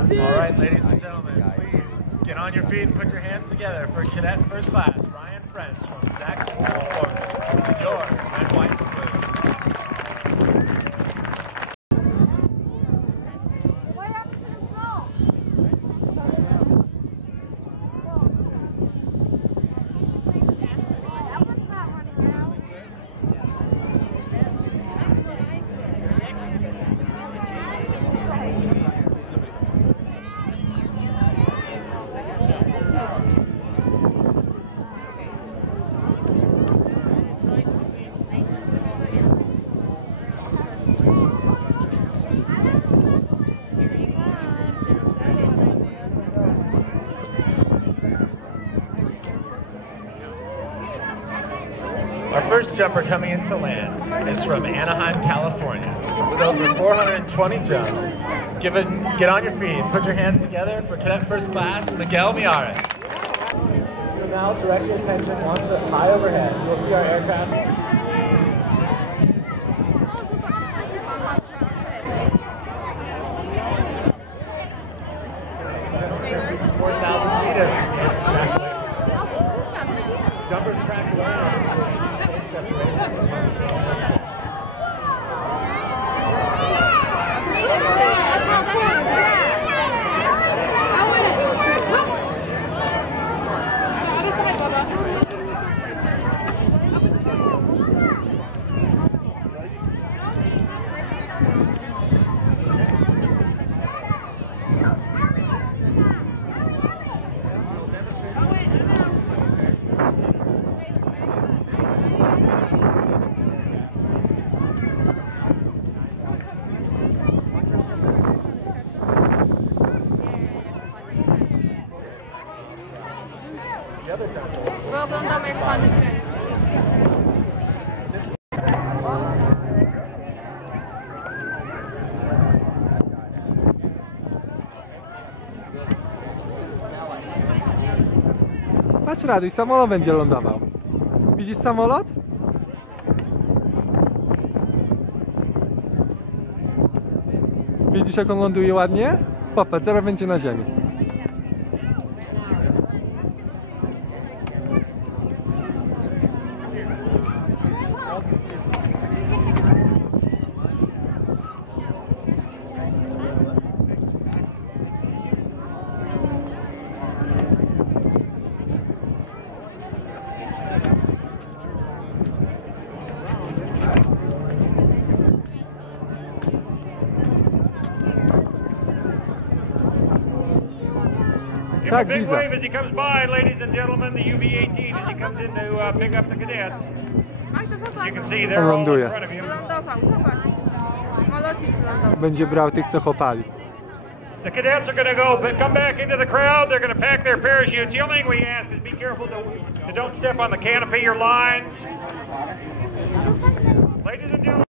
All right, ladies and gentlemen, please get on your feet and put your hands together for Cadet First Class Ryan French from Jackson, California. Your red, white, and blue. Our first jumper coming into land is from Anaheim, California, with over 420 jumps. Get on your feet, put your hands together for Cadet First Class, Miguel Miares. So now direct your attention once up high overhead. You'll see our aircraft. 4,000 feet of jumpers track away. Oglądamy jak Pan kręci. Patrz, Raduś, samolot będzie lądował. Widzisz samolot? Widzisz, jak on ląduje ładnie? Popatrz, zaraz będzie na ziemi. Give a big wave as he comes by, ladies and gentlemen, the UV-18 as he comes in to pick up the cadets. You can see they're all in front of you. Będzie brał tych, co chopali. The cadets are going to come back into the crowd. They're going to pack their parachutes. The only thing we ask is be careful to don't step on the canopy or lines. Ladies and gentlemen.